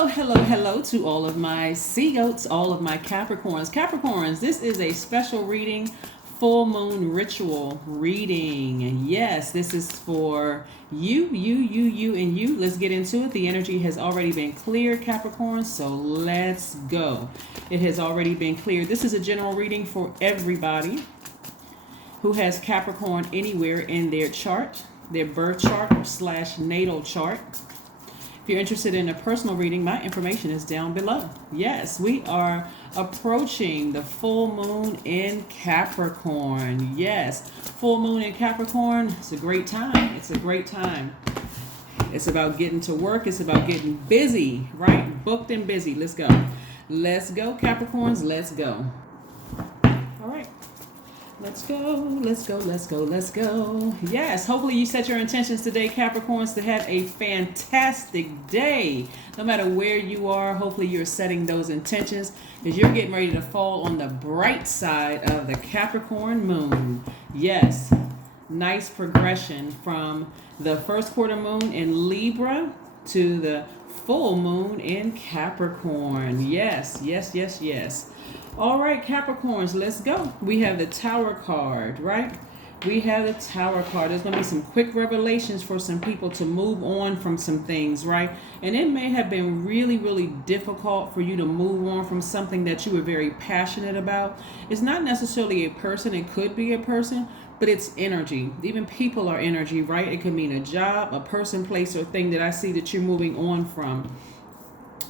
Oh, hello to all of my sea goats, all of my Capricorns. Capricorns, this is a special reading, full moon ritual reading. Yes, this is for you, and you. Let's get into it. The energy has already been cleared, Capricorn, so let's go. It has already been cleared. This is a general reading for everybody who has Capricorn anywhere in their chart, their birth chart / natal chart. If you're interested in a personal reading, my information is down below. Yes, we are approaching the full moon in Capricorn. Yes, full moon in Capricorn. It's a great time. It's a great time. It's about getting to work. It's about getting busy, right? Booked and busy. Let's go. Let's go, Capricorns. Let's go. All right. Let's go. Yes, hopefully you set your intentions today, Capricorns, to have a fantastic day. No matter where you are, hopefully you're setting those intentions because you're getting ready to fall on the bright side of the Capricorn moon. Yes, nice progression from the first quarter moon in Libra to the full moon in Capricorn. Yes. All right, Capricorns, let's go. We have the Tower card, right? We have the Tower card. There's going to be some quick revelations for some people to move on from some things, right? And it may have been really difficult for you to move on from something that you were very passionate about. It's not necessarily a person. It could be a person, but it's energy. Even people are energy, right? It could mean a job, a person, place, or thing that I see that you're moving on from.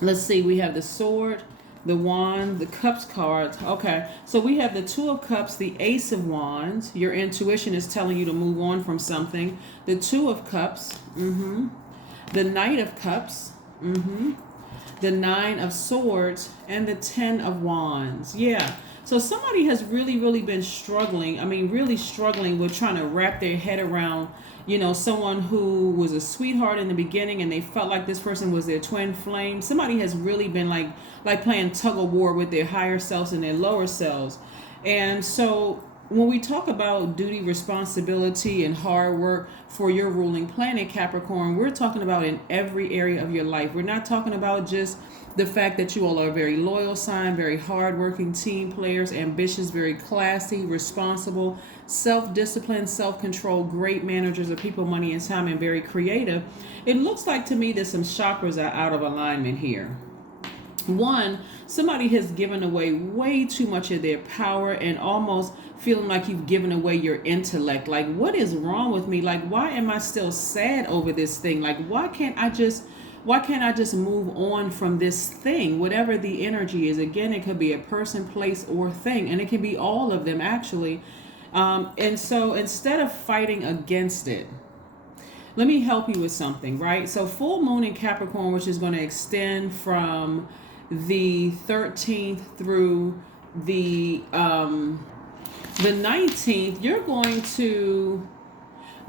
Let's see. We have the Sword, the Wand, the Cups card. Okay, so we have the Two of Cups, the Ace of Wands. Your intuition is telling you to move on from something. The Two of Cups. The Knight of Cups. The Nine of Swords and the Ten of Wands. Yeah. So somebody has really been struggling. I mean, really struggling with trying to wrap their head around, someone who was a sweetheart in the beginning and they felt like this person was their twin flame. Somebody has really been like playing tug of war with their higher selves and their lower selves. And so when we talk about duty, responsibility, and hard work for your ruling planet, Capricorn, we're talking about in every area of your life. We're not talking about just the fact that you all are a very loyal sign, very hardworking team players, ambitious, very classy, responsible, self-disciplined, self-control, great managers of people, money, and time, and very creative. It looks like to me that some chakras are out of alignment here. One, somebody has given away way too much of their power and almost feeling like you've given away your intellect. Like, what is wrong with me? Like, why am I still sad over this thing? Like, why can't I just move on from this thing, whatever the energy is? Again, it could be a person, place, or thing, and it can be all of them actually. And so instead of fighting against it, let me help you with something, right? So full moon in Capricorn, which is going to extend from the 13th through the 19th,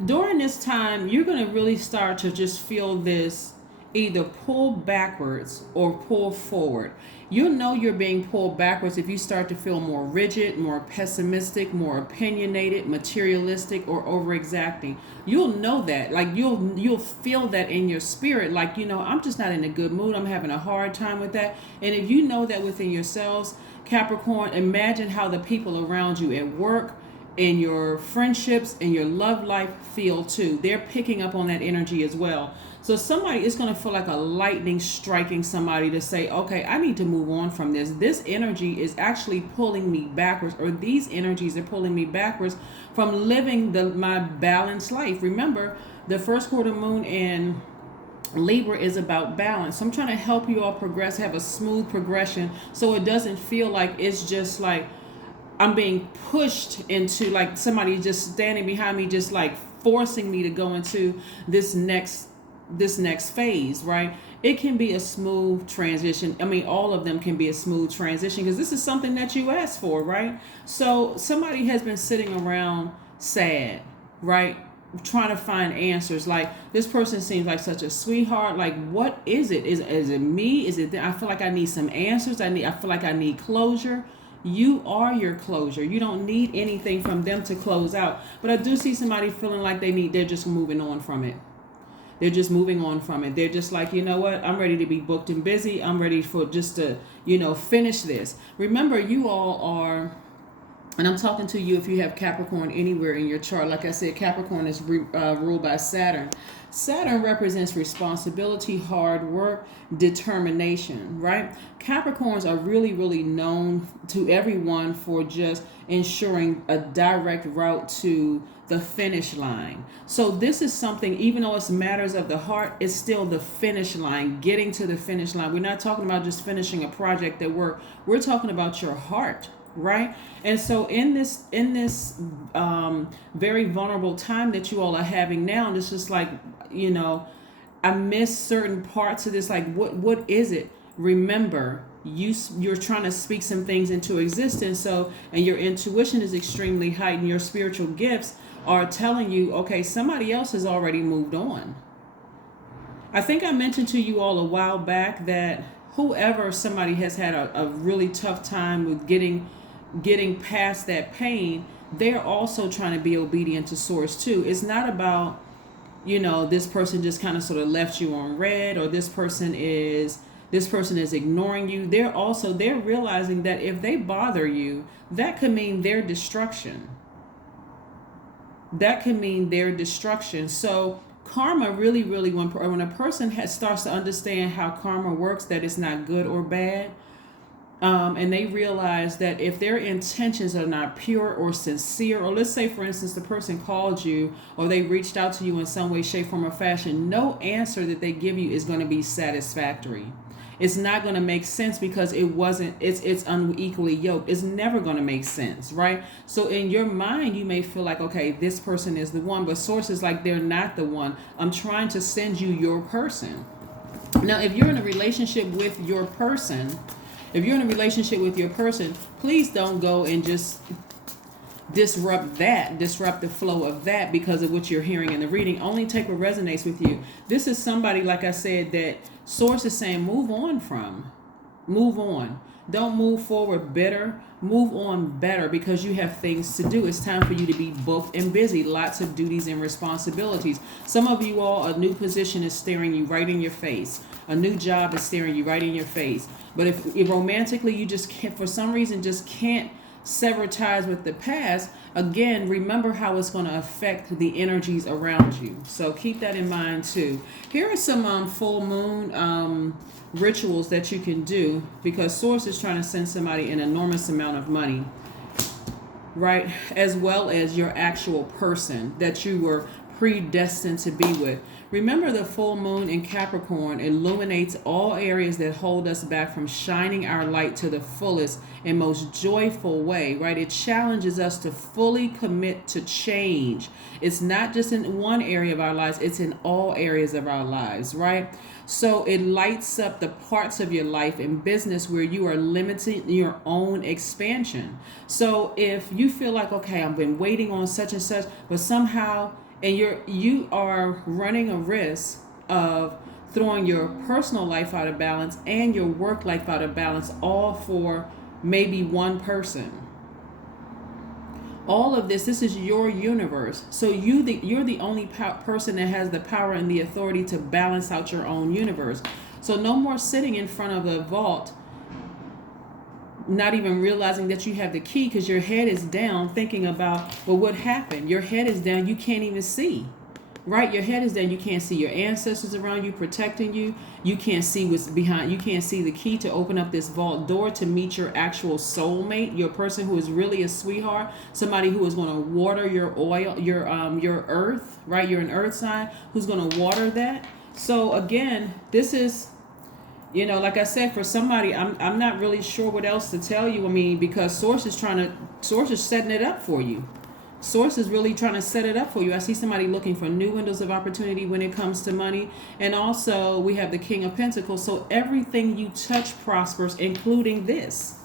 during this time, you're going to really start to just feel this either pull backwards or pull forward. You'll know you're being pulled backwards if you start to feel more rigid, more pessimistic, more opinionated, materialistic, or over-exacting. You'll know that. Like you'll feel that in your spirit. Like, I'm just not in a good mood. I'm having a hard time with that. And if you know that within yourselves, Capricorn, imagine how the people around you at work, in your friendships, and your love life feel too. They're picking up on that energy as well. So somebody is going to feel like a lightning striking somebody to say, okay, I need to move on from this. This energy is actually pulling me backwards, or these energies are pulling me backwards from living my balanced life. Remember, the first quarter moon in Libra is about balance. So I'm trying to help you all progress, have a smooth progression, so it doesn't feel like it's just like I'm being pushed into, like somebody just standing behind me, just like forcing me to go into this next phase, right? It can be a smooth transition. I mean, all of them can be a smooth transition because this is something that you asked for, right? So somebody has been sitting around sad, right? Trying to find answers. Like, this person seems like such a sweetheart. Like, what is it? Is it me? Is it I feel like I need some answers. I feel like I need closure. You are your closure. You don't need anything from them to close out. But I do see somebody feeling like they're just moving on from it. They're just moving on from it. They're just like, you know what? I'm ready to be booked and busy. I'm ready for just to, finish this. Remember, you all are, and I'm talking to you if you have Capricorn anywhere in your chart. Like I said, Capricorn is ruled by Saturn. Saturn represents responsibility, hard work, determination, right? Capricorns are really, really known to everyone for just ensuring a direct route to the finish line. So this is something, even though it's matters of the heart, it's still the finish line, getting to the finish line. We're not talking about just finishing a project at work. We're talking about your heart, right? And so in this very vulnerable time that you all are having now, and it's just like, I miss certain parts of this. Like, what is it? Remember, you're trying to speak some things into existence. So, and your intuition is extremely heightened. Your spiritual gifts are telling you, okay, somebody else has already moved on. I think I mentioned to you all a while back that whoever somebody has had a really tough time with getting past that pain, they're also trying to be obedient to source too. It's not about, this person just kind of sort of left you on red, or this person is ignoring you. They're realizing that if they bother you, that could mean their destruction. So karma really, really, when a person starts to understand how karma works, that it's not good or bad, and they realize that if their intentions are not pure or sincere, or let's say, for instance, the person called you or they reached out to you in some way, shape, form, or fashion, no answer that they give you is going to be satisfactory. It's not going to make sense because it's unequally yoked. It's never going to make sense, right? So in your mind, you may feel like, okay, this person is the one, but source is like, they're not the one. I'm trying to send you your person. Now, if you're in a relationship with your person, please don't go and just disrupt the flow of that because of what you're hearing in the reading. Only take what resonates with you. This is somebody, like I said, that source is saying move on. Don't move forward bitter. Move on better, because you have things to do. It's time for you to be booked and busy. Lots of duties and responsibilities. Some of you all, a new position is staring you right in your face. A new job is staring you right in your face. But if romantically you just can't, for some reason, just can't sever ties with the past, again, remember how it's going to affect the energies around you. So keep that in mind too. Here are some full moon rituals that you can do, because source is trying to send somebody an enormous amount of money, right? As well as your actual person that you were predestined to be with. Remember, the full moon in Capricorn illuminates all areas that hold us back from shining our light to the fullest and most joyful way, right? It challenges us to fully commit to change. It's not just in one area of our lives, it's in all areas of our lives, right? So it lights up the parts of your life and business where you are limiting your own expansion. So if you feel like, okay, I've been waiting on such and such, but somehow, and you are running a risk of throwing your personal life out of balance and your work life out of balance, all for maybe one person. All of this is your universe. So you're the only person that has the power and the authority to balance out your own universe. So no more sitting in front of a vault, not even realizing that you have the key, because your head is down thinking about, well, what happened? Your head is down. You can't even see, right? Your head is down. You can't see your ancestors around you protecting you. You can't see what's behind. You can't see the key to open up this vault door to meet your actual soulmate, your person who is really a sweetheart, somebody who is going to water your oil, your earth, right? You're an earth sign who's going to water that. So again, this is, like I said, for somebody, I'm not really sure what else to tell you. I mean, because Source is setting it up for you. Source is really trying to set it up for you. I see somebody looking for new windows of opportunity when it comes to money. And also we have the King of Pentacles. So everything you touch prospers, including this,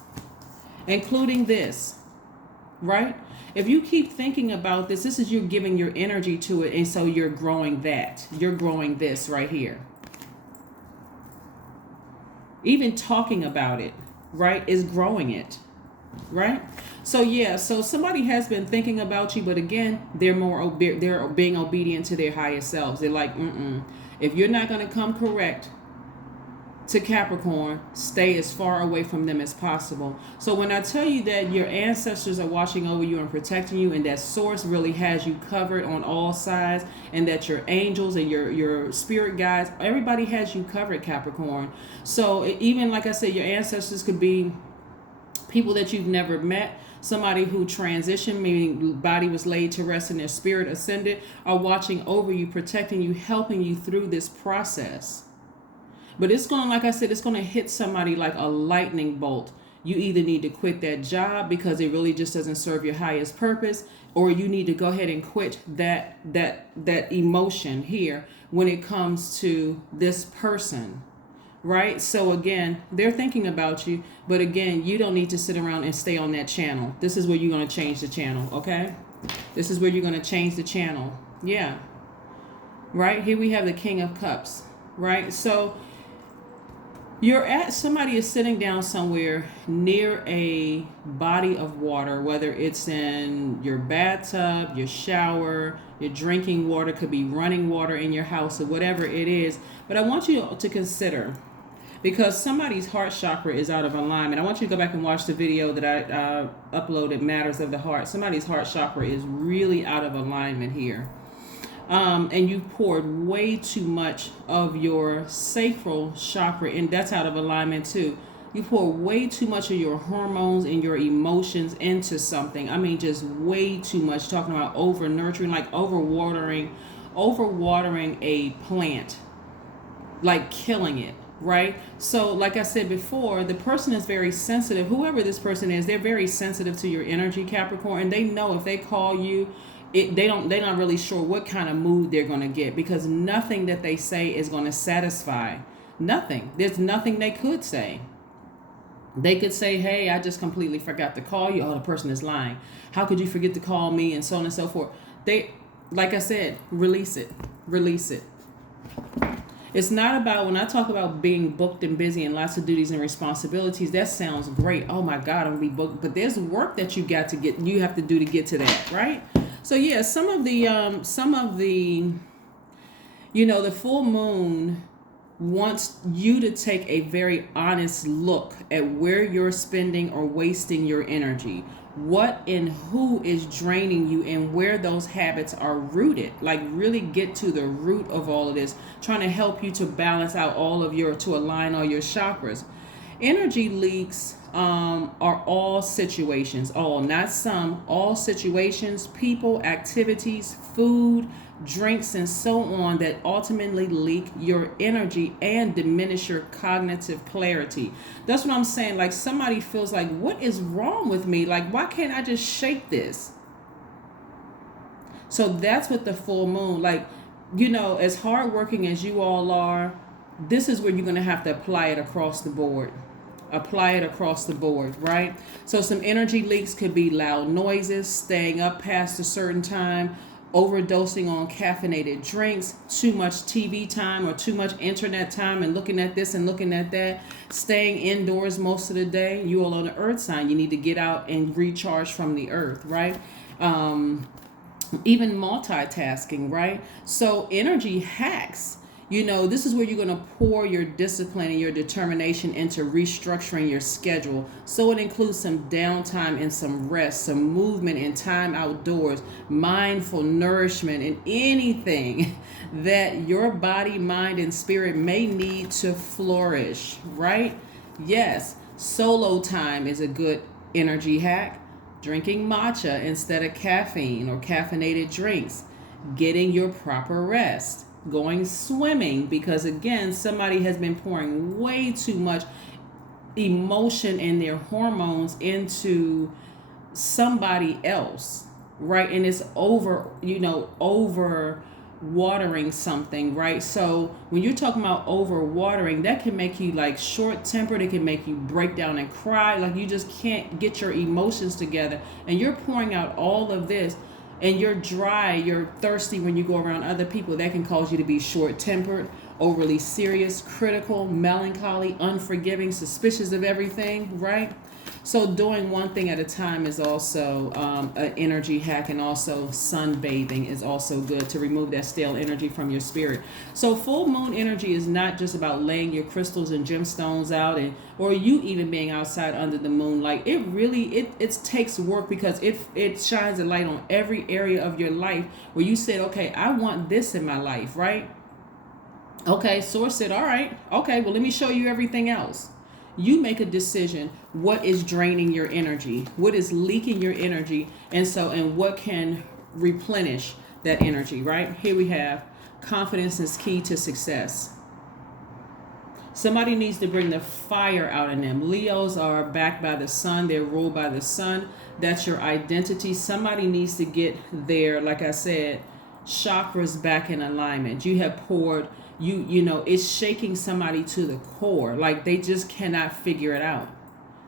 right? If you keep thinking about this is you giving your energy to it. And so you're growing that. You're growing this right here. Even talking about it, right, is growing it, right? So yeah, so somebody has been thinking about you, but again, they're being obedient to their highest selves. They're like, if you're not going to come correct to Capricorn, stay as far away from them as possible. So when I tell you that your ancestors are watching over you and protecting you, and that source really has you covered on all sides, and that your angels and your spirit guides, everybody has you covered, Capricorn. So even like I said, your ancestors could be people that you've never met, somebody who transitioned, meaning body was laid to rest and their spirit ascended, are watching over you, protecting you, helping you through this process. But it's going to, like I said, it's going to hit somebody like a lightning bolt. You either need to quit that job because it really just doesn't serve your highest purpose, or you need to go ahead and quit that emotion here when it comes to this person. Right? So again, they're thinking about you, but again, you don't need to sit around and stay on that channel. This is where you're going to change the channel, okay? This is where you're going to change the channel. Yeah. Right? Here we have the King of Cups, right? So somebody is sitting down somewhere near a body of water, whether it's in your bathtub, your shower, your drinking water, could be running water in your house, or whatever it is. But I want you to consider, because somebody's heart chakra is out of alignment. I want you to go back and watch the video that I uploaded, Matters of the Heart. Somebody's heart chakra is really out of alignment here. And you poured way too much of your sacral chakra, and that's out of alignment too. You pour way too much of your hormones and your emotions into something. I mean, just way too much. Talking about over nurturing, like overwatering a plant, like killing it, right? So like I said before, the person is very sensitive. Whoever this person is, they're very sensitive to your energy, Capricorn, and they know if they call you, they're not really sure what kind of mood they're going to get, because nothing that they say is going to satisfy. Nothing. There's nothing they could say. They could say, hey, I just completely forgot to call you. Oh, the person is lying. How could you forget to call me? And so on and so forth. Like I said, release it. Release it. It's not about, when I talk about being booked and busy and lots of duties and responsibilities, that sounds great. Oh my God, I'm going to be booked. But there's work that you have to do to get to that, right? So yeah, some of the the full moon wants you to take a very honest look at where you're spending or wasting your energy. What and who is draining you, and where those habits are rooted. Like really get to the root of all of this, trying to help you to balance out to align all your chakras. Energy leaks are all situations, not some, all situations, people, activities, food, drinks, and so on that ultimately leak your energy and diminish your cognitive clarity. That's what I'm saying. Like somebody feels like, what is wrong with me? Like, why can't I just shake this? So that's what the full moon, like, as hardworking as you all are, this is where you're going to have to apply it across the board. Apply it across the board, right? So some energy leaks could be loud noises, staying up past a certain time, overdosing on caffeinated drinks, too much TV time or too much internet time and looking at this and looking at that, staying indoors most of the day. You all on the earth sign, you need to get out and recharge from the earth, right? Even multitasking, right? So energy hacks. This is where you're going to pour your discipline and your determination into restructuring your schedule. So it includes some downtime and some rest, some movement and time outdoors, mindful nourishment, and anything that your body, mind, and spirit may need to flourish, right? Yes, solo time is a good energy hack. Drinking matcha instead of caffeine or caffeinated drinks. Getting your proper rest. Going swimming, because again, somebody has been pouring way too much emotion and their hormones into somebody else, right? And it's over watering something, right? So when you're talking about over watering, that can make you like short tempered. It can make you break down and cry, like you just can't get your emotions together, and you're pouring out all of this, and you're dry, you're thirsty when you go around other people. That can cause you to be short-tempered, overly serious, critical, melancholy, unforgiving, suspicious of everything, right? So doing one thing at a time is also an energy hack, and also sunbathing is also good to remove that stale energy from your spirit. So full moon energy is not just about laying your crystals and gemstones out, and or you even being outside under the moonlight. It really it takes work, because it shines a light on every area of your life where you said, okay, I want this in my life, right? Okay, source said, all right, okay, well, let me show you everything else. You make a decision what is draining your energy, what is leaking your energy, and what can replenish that energy, right? Here we have confidence is key to success. Somebody needs to bring the fire out in them. Leos are backed by the sun. They're ruled by the sun. That's your identity. Somebody needs to get their, like I said, chakras back in alignment. You have poured, you know, it's shaking somebody to the core. Like they just cannot figure it out.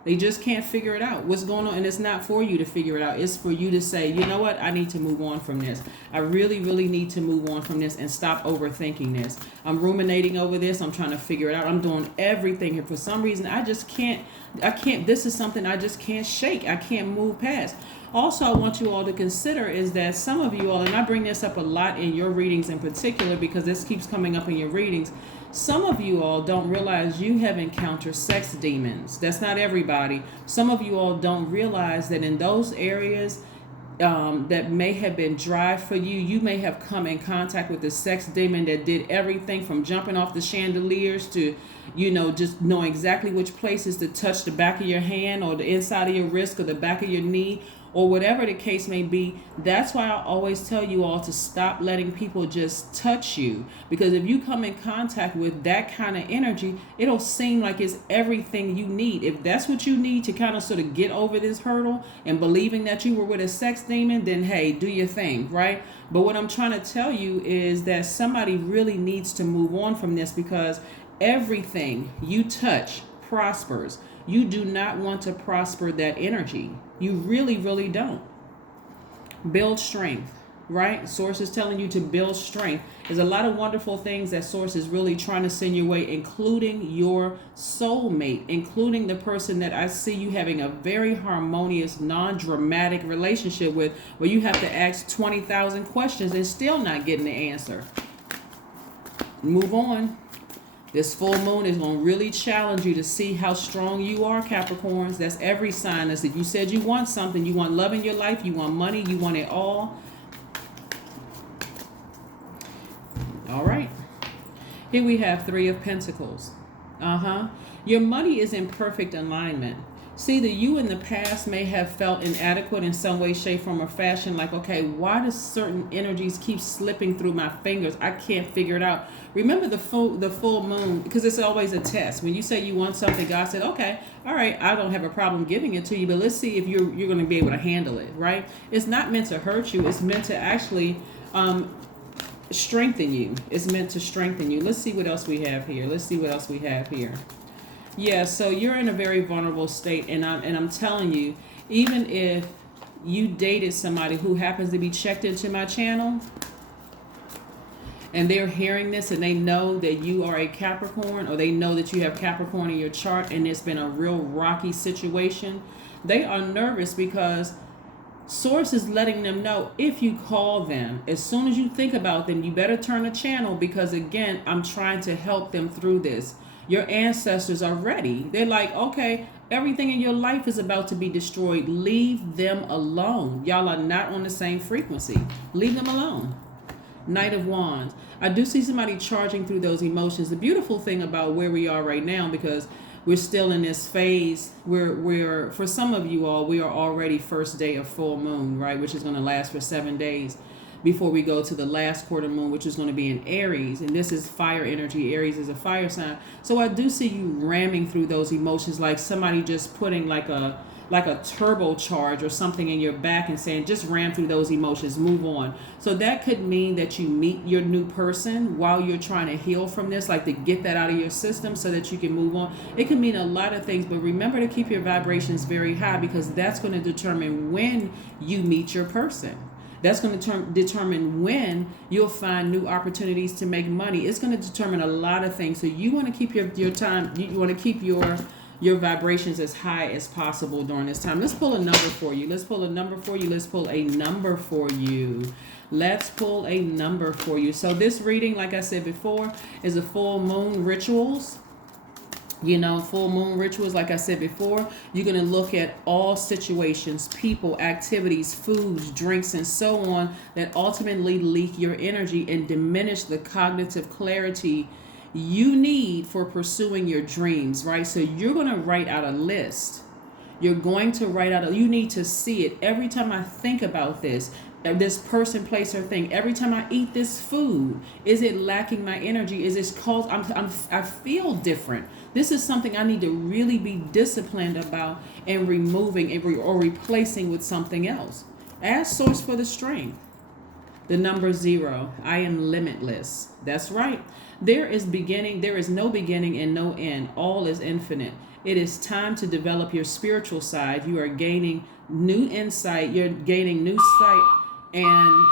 They just can't figure it out. What's going on? And it's not for you to figure it out. It's for you to say, you know what? I need to move on from this. I really, really need to move on from this and stop overthinking this. I'm ruminating over this. I'm trying to figure it out. I'm doing everything here. For some reason, I can't, this is something I just can't shake. I can't move past. Also, I want you all to consider is that some of you all, and I bring this up a lot in your readings in particular because this keeps coming up in your readings, some of you all don't realize you have encountered sex demons. That's not everybody. Some of you all don't realize that in those areas that may have been dry for you, you may have come in contact with the sex demon that did everything from jumping off the chandeliers to, you know, just knowing exactly which places to touch the back of your hand or the inside of your wrist or the back of your knee, or whatever the case may be. That's why I always tell you all to stop letting people just touch you. Because if you come in contact with that kind of energy, it'll seem like it's everything you need. If that's what you need to kind of sort of get over this hurdle and believing that you were with a sex demon, then hey, do your thing, right? But what I'm trying to tell you is that somebody really needs to move on from this, because everything you touch prospers. You do not want to prosper that energy. You really, really don't. Build strength, right? Source is telling you to build strength. There's a lot of wonderful things that Source is really trying to send your way, including your soulmate, including the person that I see you having a very harmonious, non-dramatic relationship with, where you have to ask 20,000 questions and still not getting the answer. Move on. This full moon is going to really challenge you to see how strong you are, Capricorns. That's every sign. That's if you said you want something, you want love in your life, you want money, you want it all. All right. Here we have Three of Pentacles. Your money is in perfect alignment. See, that you in the past may have felt inadequate in some way, shape, form, or fashion. Like, okay, why does certain energies keep slipping through my fingers? I can't figure it out. Remember the full moon, because it's always a test. When you say you want something, God said, okay, all right, I don't have a problem giving it to you, but let's see if you're going to be able to handle it, right? It's not meant to hurt you. It's meant to actually strengthen you. It's meant to strengthen you. Let's see what else we have here. Yeah, so you're in a very vulnerable state, and I'm telling you, even if you dated somebody who happens to be checked into my channel, and they're hearing this and they know that you are a Capricorn, or they know that you have Capricorn in your chart, and it's been a real rocky situation, they are nervous because Source is letting them know, if you call them, as soon as you think about them, you better turn the channel, because again, I'm trying to help them through this. Your ancestors are ready. They're like, okay, everything in your life is about to be destroyed. Leave them alone. Y'all are not on the same frequency. Leave them alone. Knight of Wands. I do see somebody charging through those emotions. The beautiful thing about where we are right now, because we're still in this phase where for some of you all, we are already first day of full moon, right? Which is going to last for 7 days before we go to the last quarter moon, which is going to be in Aries. And this is fire energy. Aries is a fire sign. So I do see you ramming through those emotions, like somebody just putting like a turbocharge or something in your back and saying, just ram through those emotions, move on. So that could mean that you meet your new person while you're trying to heal from this, like to get that out of your system so that you can move on. It can mean a lot of things, but remember to keep your vibrations very high, because that's going to determine when you meet your person. That's going to determine when you'll find new opportunities to make money. It's going to determine a lot of things. So you want to keep your time, you want to keep your your vibrations as high as possible during this time. Let's pull a number for you. Let's pull a number for you. Let's pull a number for you. Let's pull a number for you. So this reading, like I said before, is a full moon rituals. You know, full moon rituals, like I said before, you're going to look at all situations, people, activities, foods, drinks, and so on that ultimately leak your energy and diminish the cognitive clarity you need for pursuing your dreams, right? So you're going to write out a list. You're going to write out, you need to see it. Every time I think about this person, place, or thing, every time I eat this food, is it lacking my energy? Is this cause I feel different? This is something I need to really be disciplined about and removing or replacing with something else. Ask source for the strength. The number 0. I am limitless. That's right. There is no beginning and no end. All is infinite. It is time to develop your spiritual side. You are gaining new insight. You're gaining new sight. And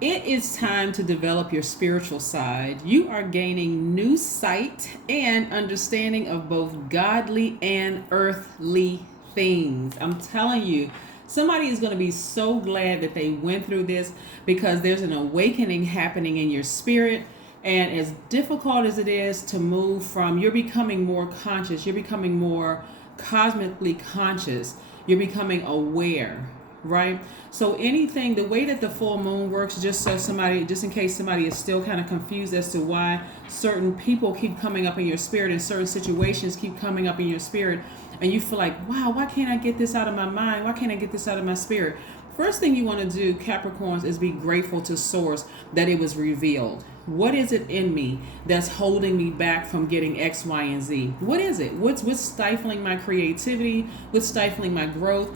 it is time to develop your spiritual side. You are gaining new sight and understanding of both godly and earthly things. I'm telling you, somebody is going to be so glad that they went through this, because there's an awakening happening in your spirit. And as difficult as it is to move from, you're becoming more conscious. You're becoming more cosmically conscious. You're becoming aware, right? So anything, the way that the full moon works, just in case somebody is still kind of confused as to why certain people keep coming up in your spirit and certain situations keep coming up in your spirit, and you feel like, wow, why can't I get this out of my mind? Why can't I get this out of my spirit? First thing you want to do, Capricorns, is be grateful to Source that it was revealed. What is it in me that's holding me back from getting X, Y, and Z? What is it? What's stifling my creativity? What's stifling my growth?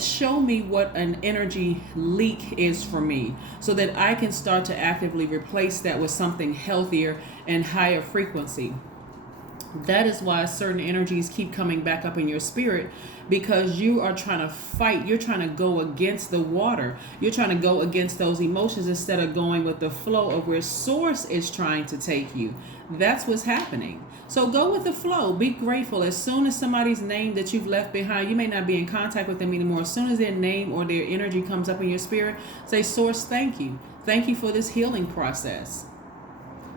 Show me what an energy leak is for me, so that I can start to actively replace that with something healthier and higher frequency. That is why certain energies keep coming back up in your spirit, because you are trying to fight. You're trying to go against the water. You're trying to go against those emotions instead of going with the flow of where Source is trying to take you. That's what's happening. So go with the flow. Be grateful. As soon as somebody's name that you've left behind, you may not be in contact with them anymore. As soon as their name or their energy comes up in your spirit, say, Source, thank you. Thank you for this healing process.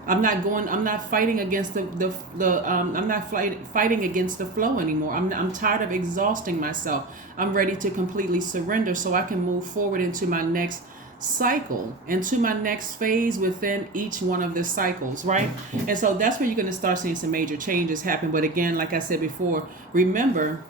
I'm not fighting against fighting against the flow anymore. I'm tired of exhausting myself. I'm ready to completely surrender so I can move forward into my next cycle, into my next phase within each one of the cycles, right? And so that's where you're going to start seeing some major changes happen. But again, like I said before, remember,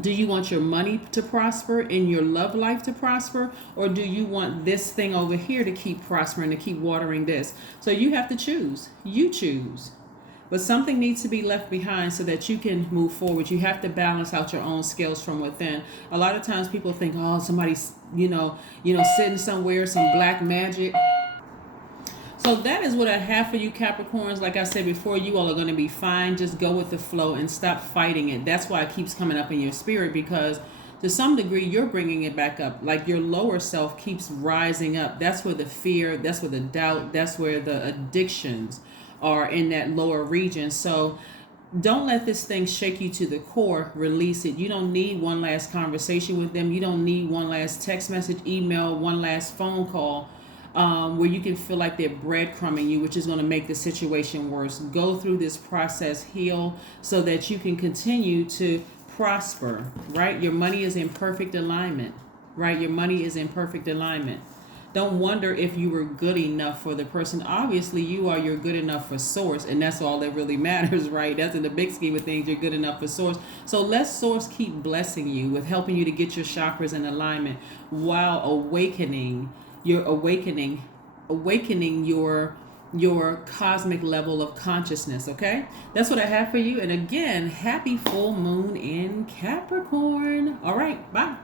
do you want your money to prosper and your love life to prosper? Or do you want this thing over here to keep prospering, to keep watering this? So you have to choose. You choose. But something needs to be left behind so that you can move forward. You have to balance out your own scales from within. A lot of times people think, oh, somebody's, sitting somewhere, some black magic. So that is what I have for you, Capricorns. Like I said before, you all are going to be fine. Just go with the flow and stop fighting it. That's why it keeps coming up in your spirit, because to some degree, you're bringing it back up. Like your lower self keeps rising up. That's where the fear, that's where the doubt, that's where the addictions are, in that lower region. So don't let this thing shake you to the core. Release it. You don't need one last conversation with them. You don't need one last text message, email, one last phone call. Where you can feel like they're breadcrumbing you, which is going to make the situation worse. Go through this process, heal, so that you can continue to prosper, right? Your money is in perfect alignment, right? Your money is in perfect alignment. Don't wonder if you were good enough for the person. Obviously, you're good enough for Source, and that's all that really matters, right? That's in the big scheme of things. You're good enough for Source. So let Source keep blessing you with helping you to get your chakras in alignment while awakening your cosmic level of consciousness. Okay, that's what I have for you. And again, happy full moon in Capricorn. All right, bye.